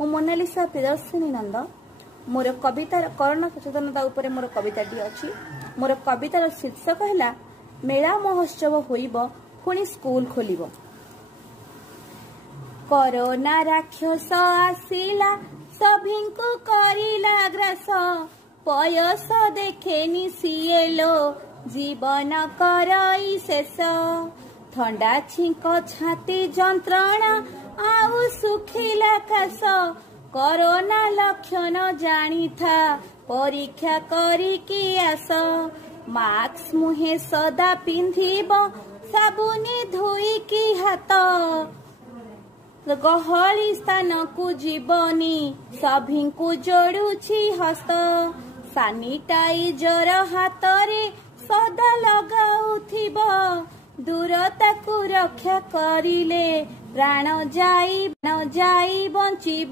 मु मोनालिसा प्रियदर्शिनी नंद। मोर कवितार कोरोना सचेतनता उपरे मोर कविताटी अछि। मोर कवितार शीर्षक है मेला महोत्सव होइब पुणी स्कूल खोलिब। कोरोना राक्षस आसिला सभिंकु करिला ग्रास, पयस देखेनि सिएलो जीवन करई शेष। थंडा छिंक छाती जंत्रणा आउ सुखिला खास, कोरोना लक्षण जानी था परीक्षा करिकी आस। मास्क मुहे सदा पिंधिब साबुनी धोईकी हाथ, गहली स्थान को जीवनी सभिंकु जोड़ुछि हस्त। सानिटाइजर हाथ रे सदा लगाउथिब, दूरता को रक्षा करिले प्राण जाई बंचिब।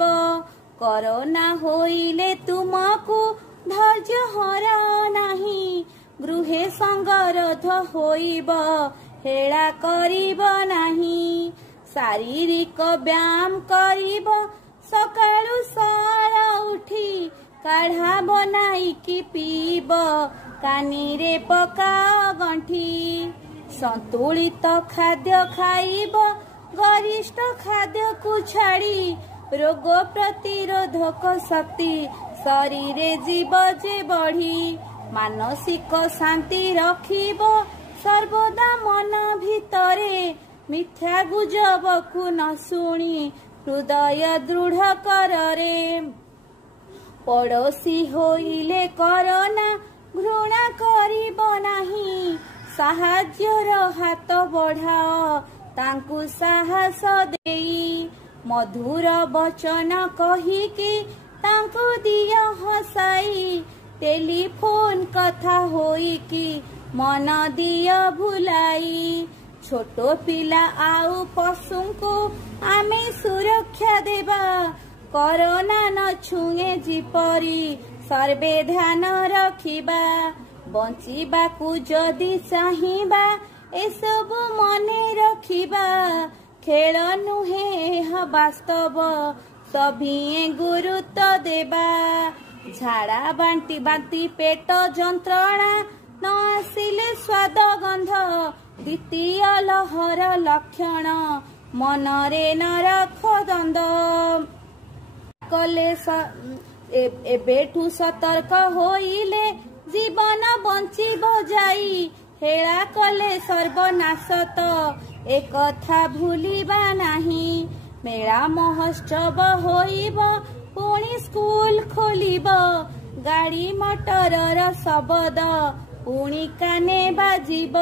कोरोना होइले तुमको धैर्य हरा नाही, गृहे संगरोध होइब हेला करिब नाही। शारीरिक व्यायाम करिब सकाळु सारा उठी, काढ़ा बनाई की पीब कानी रे पका गंठी। संतुलित खाद्य खाइब गरिष्ठ खाद्य को छाड़ी, रोग प्रतिरोधक शक्ति शरीर जीव जे बढ़ी। मानसिक शांति रखिब सर्वदा मन भितरे, मिथ्या गुजब को न शुणी हृदय दृढ़ कर रे। पड़ोशी होइले कोरोना घृणा करिब नाही, साहाज्यर हाथ बढ़ाओ तांकु साहस देई। मधुर वचन कहिकी तांकु दिया हसाई, टेलीफोन कथा होइकी मन दिया भुलाई। छोटो पिला आउ पशु को आमे सुरक्षा देबा, कोरोना न छुए जीपरी सर्वे ध्यान रखिबा। बंचिबा को जदि चाहिबा एसबु मने रखिबा, खेल नुहे वास्तव सभी गुरुत्व देबा। झाड़ा बांती पेट जंत्रणा न आसिले स्वाद गंध, द्वितीय लहर लक्षण मनरे न रख द्वंद। कले एबेठू सतर्क होइले जीवन बंचिब जाई, हेला कले सर्वनाश तो एक कथा भूलिबा नाही। मेला महोत्सव होइब पुणी स्कूल खोलिब, गाड़ी मटरर शब्द पुणी काने बाजिब।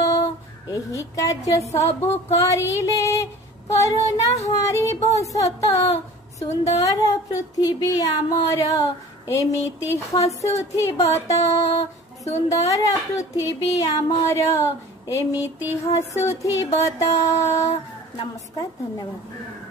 एही कार्य सबु करिले कोरोना हारिब सत, सुंदर पृथ्वी आमर एमिति हसुथिब त। सुंदर पृथ्वी आमर एमिति हसुथिब त। नमस्कार, धन्यवाद।